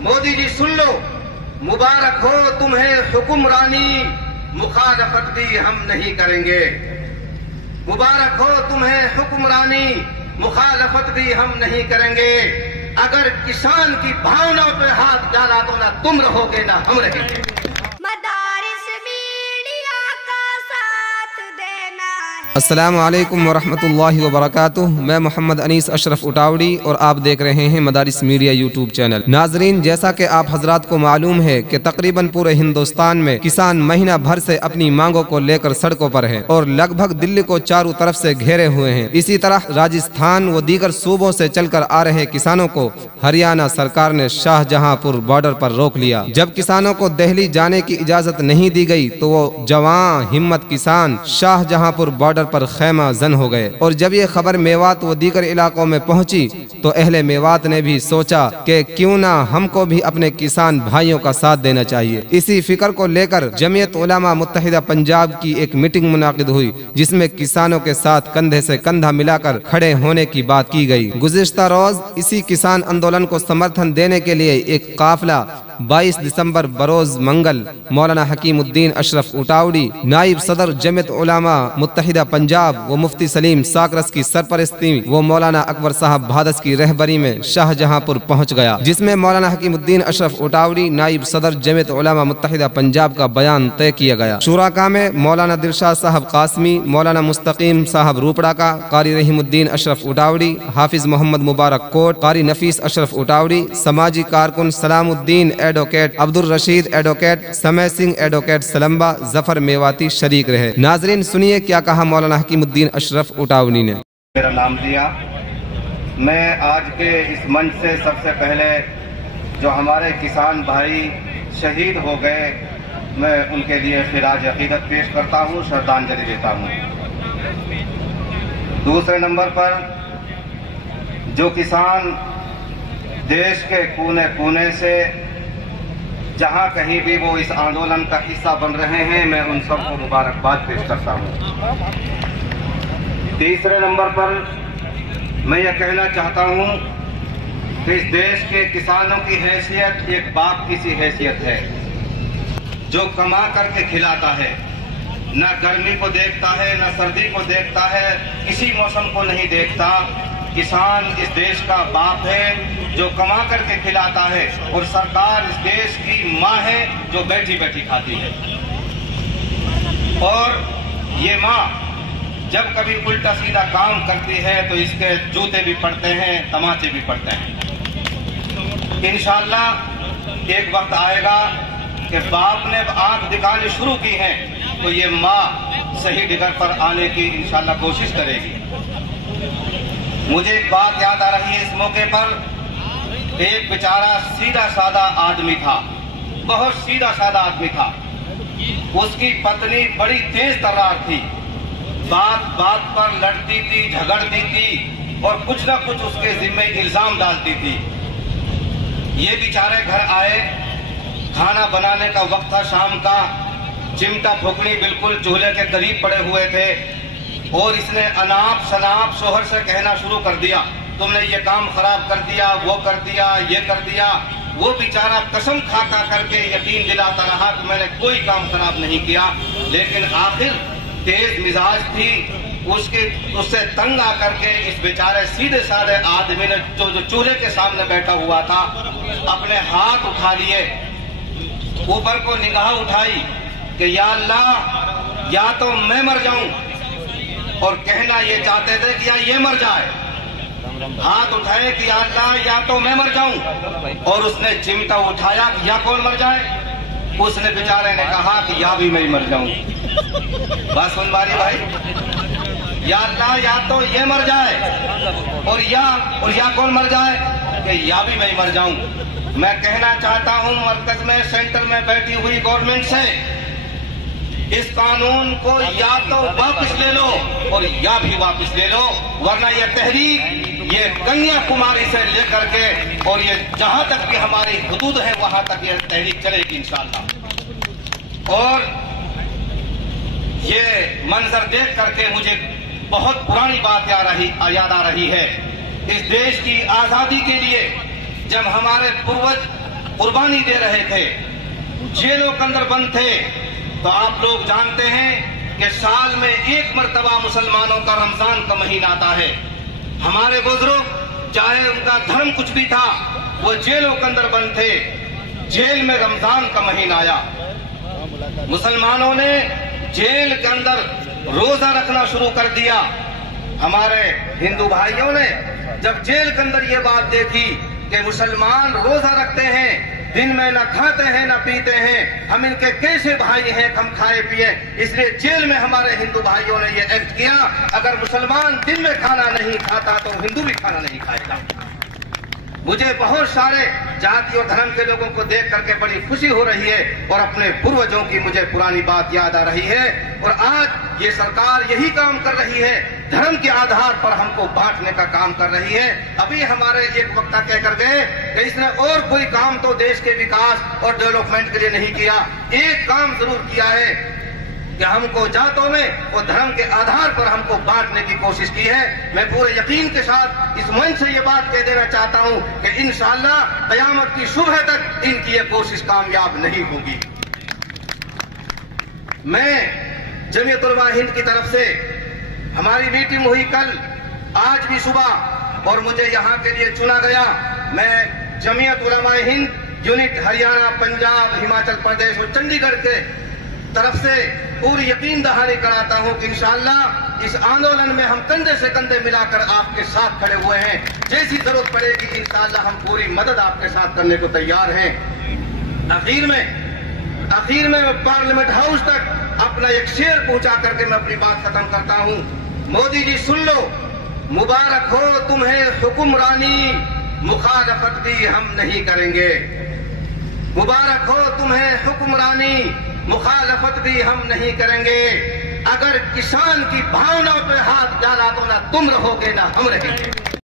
मोदी जी सुन लो, मुबारक हो तुम्हें हुक्मरानी, मुखालफत भी हम नहीं करेंगे। मुबारक हो तुम्हें हुक्मरानी, मुखालफत भी हम नहीं करेंगे। अगर किसान की भावनाओं पे हाथ डाला तो ना तुम रहोगे ना हम रहेंगे। अस्सलामु अलैकुम वरहमतुल्लाहि वबरकातुह। मैं मोहम्मद अनीस अशरफ उटावड़ी और आप देख रहे हैं मदारिस मीडिया यूट्यूब चैनल। नाजरीन, जैसा कि आप हजरात को मालूम है कि तकरीबन पूरे हिंदुस्तान में किसान महीना भर से अपनी मांगों को लेकर सड़कों पर हैं और लगभग दिल्ली को चारों तरफ से घेरे हुए हैं। इसी तरह राजस्थान व दीगर सूबों से चलकर आ रहे किसानों को हरियाणा सरकार ने शाहजहांपुर बॉर्डर पर रोक लिया। जब किसानों को दिल्ली जाने की इजाजत नहीं दी गई तो वो जवान हिम्मत किसान शाहजहांपुर बॉर्डर पर खैमा जन हो गए। और जब ये खबर मेवात व दीगर इलाकों में पहुंची तो अहले मेवात ने भी सोचा कि क्यों ना हमको भी अपने किसान भाइयों का साथ देना चाहिए। इसी फिक्र को लेकर जमीयत उलमा मुत्तहिदा पंजाब की एक मीटिंग मुनाकिद हुई, जिसमें किसानों के साथ कंधे से कंधा मिलाकर खड़े होने की बात की गई। गुज़िश्ता रोज इसी किसान आंदोलन को समर्थन देने के लिए एक काफिला 22 दिसंबर बरोज मंगल मौलाना हकीमुद्दीन अशरफ उटावड़ी, नाइब सदर जमीयत उलमा मुत्तहिदा पंजाब व मुफ्ती सलीम साकरस की सरपरस्ती व मौलाना अकबर साहब भादस की रहबरी में शाहजहांपुर पहुंच गया, जिसमें मौलाना हकीमुद्दीन अशरफ उटावड़ी नाइब सदर जमीयत उलमा मुत्तहिदा पंजाब का बयान तय किया गया। शुराका में मौलाना दिलशाद साहब कासमी, मौलाना मुस्तकीम साहब रूपड़ा का, कारी रहीमुद्दीन अशरफ उटावड़ी, हाफिज मोहम्मद मुबारक कोट, कारी नफीस अशरफ उटावड़ी, समाजी कारकुन सलामुद्दीन एडवोकेट अब्दुल रशीद एडवोकेट, समय सिंह एडवोकेट सलम्बा, जफर मेवाती शरीक रहे। नाजरीन, सुनिए क्या कहा मौलाना हकीमुद्दीन अशरफ उटावड़ी ने। मेरा नाम दिया। मैं आज के इस मंच से सबसे पहले जो हमारे किसान भाई शहीद हो गए, मैं उनके लिए खिराज अकीदत पेश करता हूँ, श्रद्धांजलि देता हूँ। दूसरे नंबर पर जो किसान देश के कोने कोने से जहां कहीं भी वो इस आंदोलन का हिस्सा बन रहे हैं, मैं उन सबको मुबारकबाद पेश करता हूं। तीसरे नंबर पर मैं ये कहना चाहता हूं कि इस देश के किसानों की हैसियत एक बाप की सी हैसियत है, जो कमा करके खिलाता है, न गर्मी को देखता है न सर्दी को देखता है, किसी मौसम को नहीं देखता। किसान इस देश का बाप है जो कमा करके खिलाता है, और सरकार इस देश की माँ है जो बैठी बैठी खाती है। और ये माँ जब कभी उल्टा सीधा काम करती है तो इसके जूते भी पड़ते हैं, तमाचे भी पड़ते हैं। इंशाअल्लाह एक वक्त आएगा कि बाप ने आंख दिखानी शुरू की है तो ये माँ सही डिगर पर आने की इंशाअल्लाह कोशिश करेगी। मुझे एक बात याद आ रही है इस मौके पर। एक बेचारा सीधा साधा आदमी था, बहुत सीधा साधा आदमी था। उसकी पत्नी बड़ी तेज तर्रार थी, बात बात पर लड़ती थी, झगड़ती थी और कुछ न कुछ उसके जिम्मे इल्जाम डालती थी। ये बेचारे घर आए, खाना बनाने का वक्त था शाम का, चिमटा फुकनी बिल्कुल चूल्हे के करीब पड़े हुए थे, और इसने अनाप शनाप शोहर से कहना शुरू कर दिया, तुमने ये काम खराब कर दिया, वो कर दिया, ये कर दिया। वो बेचारा कसम खा करके यकीन दिलाता रहा कि मैंने कोई काम खराब नहीं किया, लेकिन आखिर तेज मिजाज थी उससे तंग आकर के इस बेचारे सीधे साधे आदमी ने जो चूल्हे के सामने बैठा हुआ था, अपने हाथ उठा लिए, ऊपर को निगाह उठाई कि या अल्लाह, या तो मैं मर जाऊं, और कहना ये चाहते थे कि या ये मर जाए। हाथ उठाए कि या अल्लाह, या तो मैं मर जाऊं, और उसने चिमटा उठाया कि या कौन मर जाए। उसने बेचारे ने कहा कि या भी मैं मर जाऊं। बस सुन बारी भाई, या अल्लाह, या तो ये मर जाए और या कौन मर जाए कि या भी मैं मर जाऊं। मैं कहना चाहता हूं मरकज में, सेंटर में बैठी हुई गवर्नमेंट से, इस कानून को या तो वापस ले लो और या भी वापस ले लो, वरना ये तहरीक ये कन्याकुमारी से लेकर के और ये जहां तक भी हमारी हुदूद है वहां तक ये तहरीक चलेगी इंशाअल्लाह। और ये मंजर देख करके मुझे बहुत पुरानी बात याद आ रही है। इस देश की आजादी के लिए जब हमारे पूर्वज कुर्बानी दे रहे थे, जेलों के अंदर बंद थे। तो आप लोग जानते हैं कि साल में एक मर्तबा मुसलमानों का रमजान का महीना आता है। हमारे बुजुर्ग चाहे उनका धर्म कुछ भी था, वो जेलों के अंदर बंद थे। जेल में रमजान का महीना आया, मुसलमानों ने जेल के अंदर रोजा रखना शुरू कर दिया। हमारे हिंदू भाइयों ने जब जेल के अंदर ये बात देखी कि मुसलमान रोजा रखते हैं, दिन में न खाते हैं न पीते हैं, हम इनके कैसे भाई हैं, हम खाए पिए, इसलिए जेल में हमारे हिंदू भाइयों ने ये एक्ट किया, अगर मुसलमान दिन में खाना नहीं खाता तो हिंदू भी खाना नहीं खाएगा। मुझे बहुत सारे जाति और धर्म के लोगों को देख करके बड़ी खुशी हो रही है और अपने पूर्वजों की मुझे पुरानी बात याद आ रही है। और आज ये सरकार यही काम कर रही है, धर्म के आधार पर हमको बांटने का काम कर रही है। अभी हमारे एक वक्ता कहकर गए कि इसने और कोई काम तो देश के विकास और डेवलपमेंट के लिए नहीं किया, एक काम जरूर किया है कि हमको जातों में और धर्म के आधार पर हमको बांटने की कोशिश की है। मैं पूरे यकीन के साथ इस मंच से ये बात कह देना चाहता हूं कि इंशाअल्लाह क़यामत की सुबह तक इनकी ये कोशिश कामयाब नहीं होगी। मैं जमीयत उलमा हिंद की तरफ से, हमारी मीटिंग हुई कल, आज भी सुबह, और मुझे यहाँ के लिए चुना गया। मैं जमीयत उलमा हिंद यूनिट हरियाणा, पंजाब, हिमाचल प्रदेश और चंडीगढ़ के तरफ से पूरी यकीन दहानी कराता हूं कि इंशाअल्लाह इस आंदोलन में हम कंधे से कंधे मिलाकर आपके साथ खड़े हुए हैं। जैसी जरूरत पड़ेगी इंशाअल्लाह हम पूरी मदद आपके साथ करने को तैयार हैं। आखिर में मैं पार्लियामेंट हाउस तक अपना एक शेर पहुंचा करके मैं अपनी बात खत्म करता हूं। मोदी जी सुन लो, मुबारक हो तुम्हें हुक्मरानी, मुखालफत भी हम नहीं करेंगे। मुबारक हो तुम्हें हुक्मरानी, मुखालफत भी हम नहीं करेंगे। अगर किसान की भावनाओं पे हाथ डाला तो ना तुम रहोगे ना हम रहेंगे।